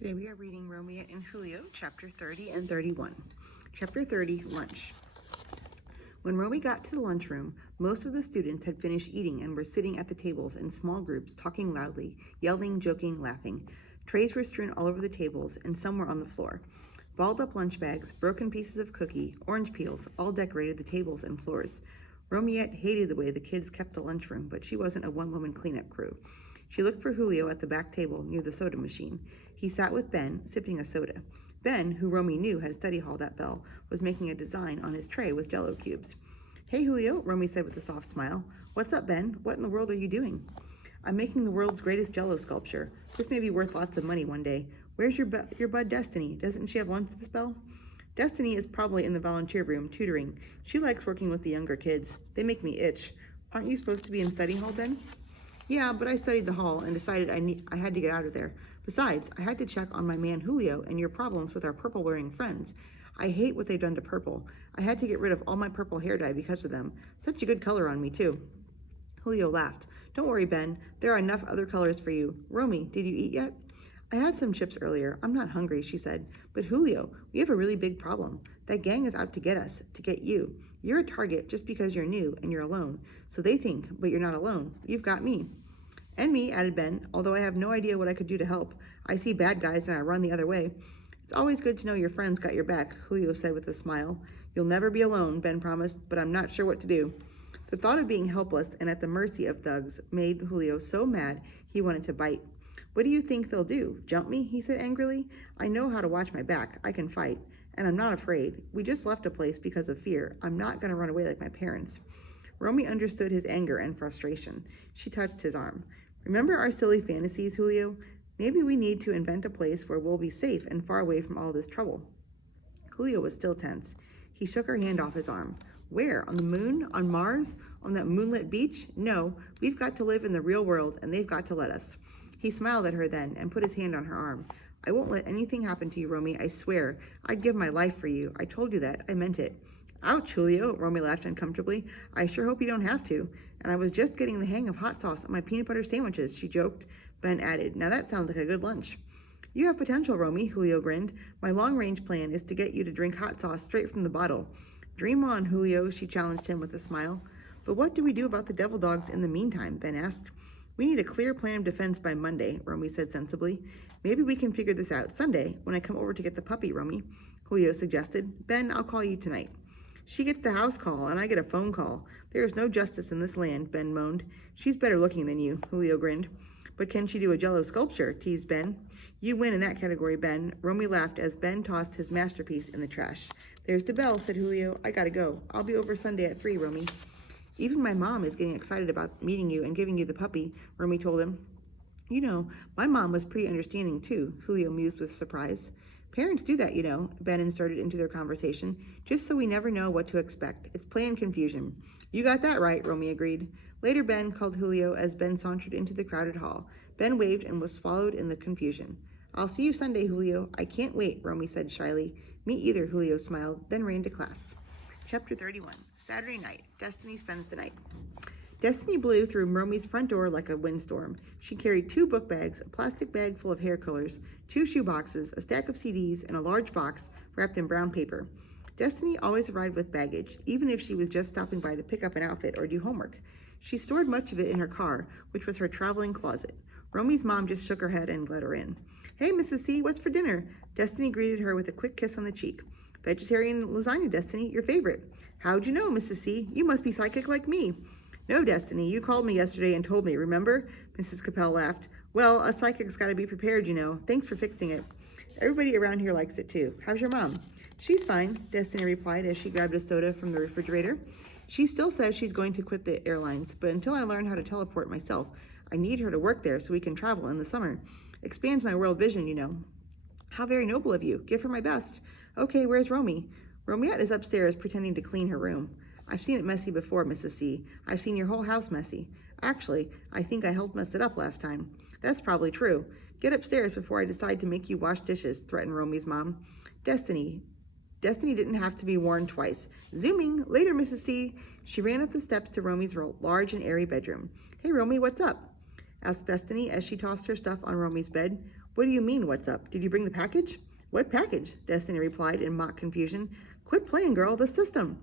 Today we are reading Romiette and Julio, chapter 30 and 31. Chapter 30, Lunch. When Romy got to the lunchroom, most of the students had finished eating and were sitting at the tables in small groups, talking loudly, yelling, joking, laughing. Trays were strewn all over the tables, and some were on the floor. Balled-up lunch bags, broken pieces of cookie, orange peels, all decorated the tables and floors. Romiette hated the way the kids kept the lunchroom, but she wasn't a one-woman cleanup crew. She looked for Julio at the back table near the soda machine. He sat with Ben, sipping a soda. Ben, who Romy knew had study hall that bell, was making a design on his tray with Jell-O cubes. "Hey, Julio," Romy said with a soft smile. "What's up, Ben? What in the world are you doing?" "I'm making the world's greatest Jell-O sculpture. This may be worth lots of money one day. Where's your bud Destiny? Doesn't she have lunch this bell?" "Destiny is probably in the volunteer room, tutoring. She likes working with the younger kids. They make me itch. Aren't you supposed to be in study hall, Ben?" "Yeah, but I studied the hall and decided I had to get out of there. Besides, I had to check on my man Julio and your problems with our purple-wearing friends. I hate what they've done to purple. I had to get rid of all my purple hair dye because of them. Such a good color on me, too." Julio laughed. "Don't worry, Ben. There are enough other colors for you. Romy, did you eat yet?" "I had some chips earlier. I'm not hungry," she said. "But Julio, we have a really big problem. That gang is out to get us, to get you. You're a target just because you're new and you're alone. So they think, but you're not alone. You've got me." "And me," added Ben, "although I have no idea what I could do to help. I see bad guys and I run the other way." "It's always good to know your friends got your back," Julio said with a smile. "You'll never be alone," Ben promised, "but I'm not sure what to do." The thought of being helpless and at the mercy of thugs made Julio so mad he wanted to bite. "What do you think they'll do? Jump me?" he said angrily. "I know how to watch my back. I can fight. And I'm not afraid. We just left a place because of fear. I'm not going to run away like my parents." Romy understood his anger and frustration. She touched his arm. "Remember our silly fantasies, Julio? Maybe we need to invent a place where we'll be safe and far away from all this trouble." Julio was still tense. He shook her hand off his arm. "Where? On the moon? On Mars? On that moonlit beach? No, we've got to live in the real world, and they've got to let us." He smiled at her then and put his hand on her arm. "I won't let anything happen to you, Romy, I swear. I'd give my life for you. I told you that. I meant it." "Ouch, Julio," Romy laughed uncomfortably. "I sure hope you don't have to. And I was just getting the hang of hot sauce on my peanut butter sandwiches," she joked. Ben added, "Now that sounds like a good lunch." "You have potential, Romy," Julio grinned. "My long-range plan is to get you to drink hot sauce straight from the bottle." "Dream on, Julio," she challenged him with a smile. "But what do we do about the devil dogs in the meantime?" Ben asked. "We need a clear plan of defense by Monday," Romy said sensibly. "Maybe we can figure this out Sunday when I come over to get the puppy, Romy," Julio suggested. "Ben, I'll call you tonight." "She gets the house call, and I get a phone call. There is no justice in this land," Ben moaned. "She's better looking than you," Julio grinned. "But can she do a Jell-O sculpture?" teased Ben. "You win in that category, Ben." Romy laughed as Ben tossed his masterpiece in the trash. "There's the bell," said Julio. "I gotta go. I'll be over Sunday at 3, Romy." "Even my mom is getting excited about meeting you and giving you the puppy," Romy told him. "You know, my mom was pretty understanding too," Julio mused with surprise. "Parents do that, you know," Ben inserted into their conversation, "just so we never know what to expect. It's planned confusion." "You got that right," Romy agreed. "Later, Ben," called Julio as Ben sauntered into the crowded hall. Ben waved and was swallowed in the confusion. "I'll see you Sunday, Julio." "I can't wait," Romy said shyly. "Me either," Julio smiled, then ran to class. Chapter 31, Saturday night. Destiny spends the night. Destiny blew through Romy's front door like a windstorm. She carried 2 book bags, a plastic bag full of hair colors, 2 shoe boxes, a stack of CDs, and a large box wrapped in brown paper. Destiny always arrived with baggage, even if she was just stopping by to pick up an outfit or do homework. She stored much of it in her car, which was her traveling closet. Romy's mom just shook her head and let her in. "Hey, Mrs. C, what's for dinner?" Destiny greeted her with a quick kiss on the cheek. "Vegetarian lasagna, Destiny, your favorite." "How'd you know, Mrs. C? You must be psychic like me." "No, Destiny, you called me yesterday and told me, remember?" Mrs. Capel laughed. "Well, a psychic's got to be prepared, you know. Thanks for fixing it. Everybody around here likes it too. How's your mom?" "She's fine," Destiny replied as she grabbed a soda from the refrigerator. "She still says she's going to quit the airlines, but until I learn how to teleport myself, I need her to work there so we can travel in the summer. Expands my world vision, you know." "How very noble of you. Give her my best." "Okay, where's Romy?" "Romiette is upstairs pretending to clean her room." "I've seen it messy before, Mrs. C. I've seen your whole house messy. Actually, I think I helped mess it up last time." "That's probably true. Get upstairs before I decide to make you wash dishes," threatened Romy's mom. Destiny didn't have to be warned twice. "Zooming! Later, Mrs. C." She ran up the steps to Romy's large and airy bedroom. "Hey, Romy, what's up?" asked Destiny as she tossed her stuff on Romy's bed. What do you mean, what's up? Did you bring the package? What package? Destiny replied in mock confusion. Quit playing, girl, the system.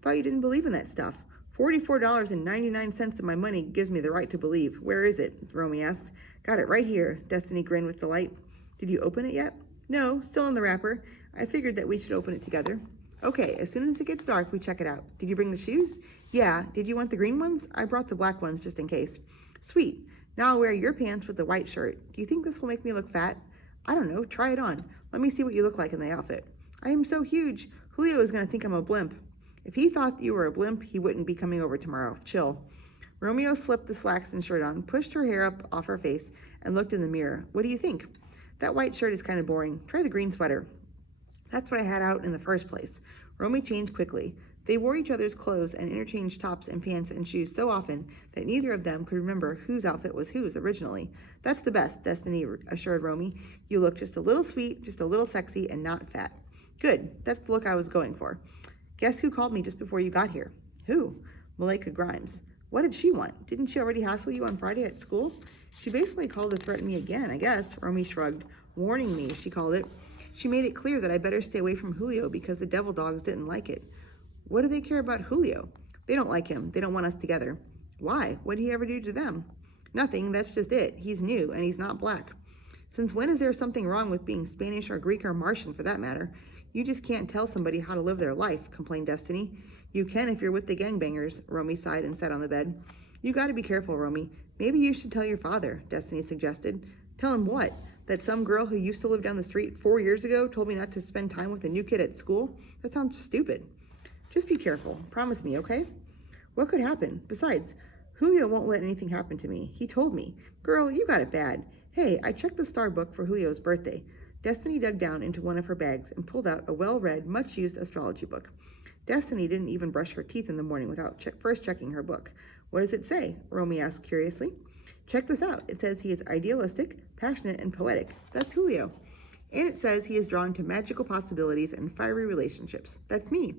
Thought you didn't believe in that stuff. $44.99 of my money gives me the right to believe. Where is it? Romy asked. Got it right here. Destiny grinned with delight. Did you open it yet? No, still in the wrapper. I figured that we should open it together. Okay, as soon as it gets dark, we check it out. Did you bring the shoes? Yeah. Did you want the green ones? I brought the black ones just in case. Sweet. Now I'll wear your pants with the white shirt. Do you think this will make me look fat? I don't know. Try it on. Let me see what you look like in the outfit. I am so huge. Julio is going to think I'm a blimp. If he thought you were a blimp, he wouldn't be coming over tomorrow. Chill. Romeo slipped the slacks and shirt on, pushed her hair up off her face, and looked in the mirror. What do you think? That white shirt is kind of boring. Try the green sweater. That's what I had out in the first place. Romy changed quickly. They wore each other's clothes and interchanged tops and pants and shoes so often that neither of them could remember whose outfit was whose originally. That's the best, Destiny assured Romy. You look just a little sweet, just a little sexy, and not fat. Good. That's the look I was going for. Guess who called me just before you got here? Who? Malika Grimes. What did she want? Didn't she already hassle you on Friday at school? She basically called to threaten me again, I guess. Romy shrugged. Warning me, she called it. She made it clear that I better stay away from Julio because the devil dogs didn't like it. What do they care about Julio? They don't like him. They don't want us together. Why? What did he ever do to them? Nothing. That's just it. He's new, and he's not black. Since when is there something wrong with being Spanish or Greek or Martian, for that matter? You just can't tell somebody how to live their life, complained Destiny. You can if you're with the gangbangers, Romy sighed and sat on the bed. You gotta be careful, Romy. Maybe you should tell your father, Destiny suggested. Tell him what? That some girl who used to live down the street 4 years ago told me not to spend time with a new kid at school? That sounds stupid. Just be careful. Promise me, okay? What could happen? Besides, Julio won't let anything happen to me. He told me. Girl, you got it bad. Hey, I checked the star book for Julio's birthday. Destiny dug down into one of her bags and pulled out a well-read, much-used astrology book. Destiny didn't even brush her teeth in the morning without first checking her book. What does it say? Romy asked curiously. Check this out. It says he is idealistic, passionate, and poetic. That's Julio. And it says he is drawn to magical possibilities and fiery relationships. That's me.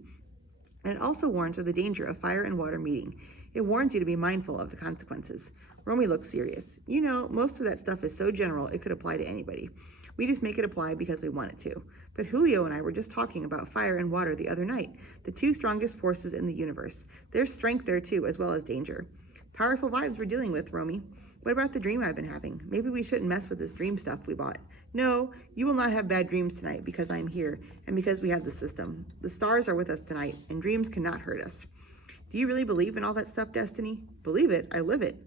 And it also warns of the danger of fire and water meeting. It warns you to be mindful of the consequences. Romy looked serious. You know, most of that stuff is so general it could apply to anybody. We just make it apply because we want it to. But Julio and I were just talking about fire and water the other night, the two strongest forces in the universe. There's strength there too, as well as danger. Powerful vibes we're dealing with, Romy. What about the dream I've been having? Maybe we shouldn't mess with this dream stuff we bought. No, you will not have bad dreams tonight because I'm here and because we have the system. The stars are with us tonight and dreams cannot hurt us. Do you really believe in all that stuff, Destiny? Believe it, I live it.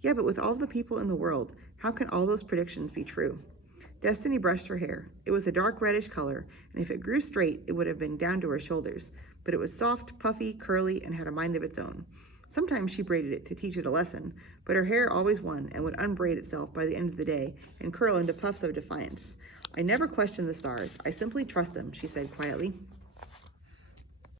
Yeah, but with all the people in the world, how can all those predictions be true? Destiny brushed her hair. It was a dark reddish color, and if it grew straight, it would have been down to her shoulders. But it was soft, puffy, curly, and had a mind of its own. Sometimes she braided it to teach it a lesson, but her hair always won and would unbraid itself by the end of the day and curl into puffs of defiance. I never question the stars. I simply trust them, she said quietly.